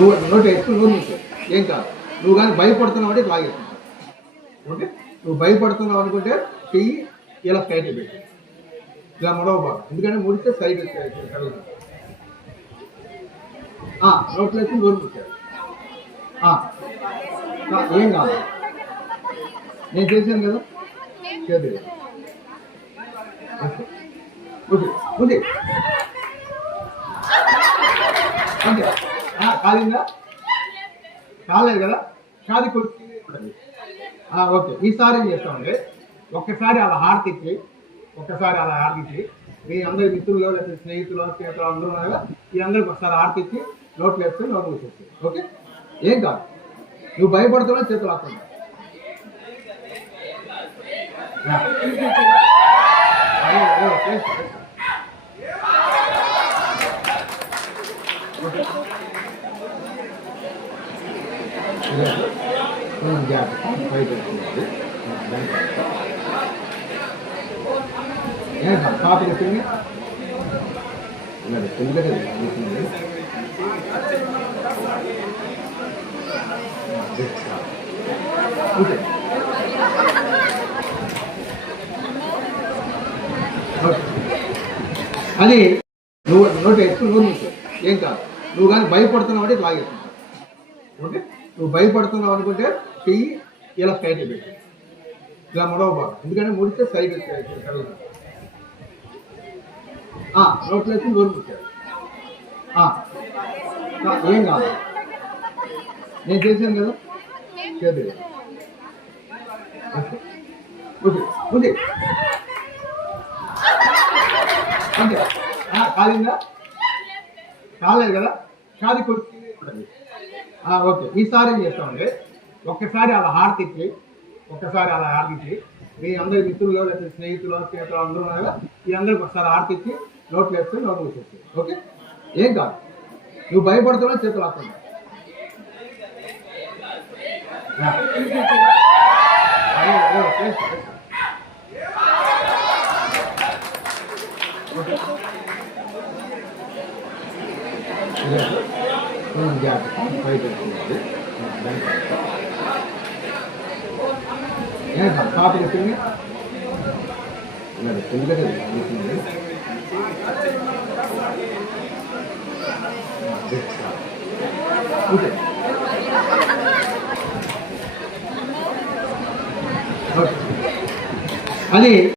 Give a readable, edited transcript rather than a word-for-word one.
నువ్వు నోట్ వేసుకుని నోరు మూసావు ఏం కాదు. నువ్వు కానీ భయపడుతున్నావు అంటే లాగేసుకుంటావు. ఓకే, నువ్వు భయపడుతున్నావు అనుకుంటే చెయ్యి ఇలా స్ట్రైట్ పెట్టి ఇలా ముడవబాదు, ఎందుకంటే ముడితే సైడ్ కలుగుతుంది. నోట్లో వేసి నోరు మూసావు ఏం కాదు. నేను చేశాను కదా, చేదు ఉంది అంతే. కాలిందా? కాలేదు కదా, కాది కొట్టి. ఓకే, ఈసారి ఏం చేస్తామంటే ఒక్కసారి అలా హారతిచ్చి మీ అందరి మిత్రులు లేదా స్నేహితులు అందరూ ఉన్నారు కదా, ఈ అందరికి ఒకసారి హారతిచ్చి నోట్లు వేసుకొని నోట్లు వచ్చేస్తాయి. ఓకే, ఏం కాదు. నువ్వు భయపడుతున్నా చేతులు ఆకుండా పాప చెప్పింది అది నువ్వు నోట్ వేసుకుని నోరు మూసావు ఏం కాదు. నువ్వు కానీ భయపడుతున్నావు అంటే లాగేసుకుంటావు. ఓకే, నువ్వు భయపడుతున్నావు అనుకుంటే చెయ్యి ఇలా స్ట్రైట్ పెట్టి ఇలా ముడవబాదు, ఎందుకంటే ముడితే సైడ్ కలుగుతుంది. నోట్లో వేసి నోరు మూసావు ఏం కాదు. నేను చేశాను కదా, చేదు ఉంది అంతే. కాలిందా? కాలేదు కదా, కాది కొట్టి. ఓకే, ఈసారి ఏం చేస్తామంటే ఒక్కసారి అలా హారతిచ్చి మీ అందరి మిత్రులు లేదా స్నేహితులు అందరూ ఉన్నారు కదా, ఈ అందరికి ఒకసారి హారతిచ్చి నోట్లు వేసుకొని నోట్లు వచ్చేస్తాయి. ఓకే, ఏం కాదు. నువ్వు భయపడుతున్నా చేతులు ఆకుండా పాప చెప్పింది అది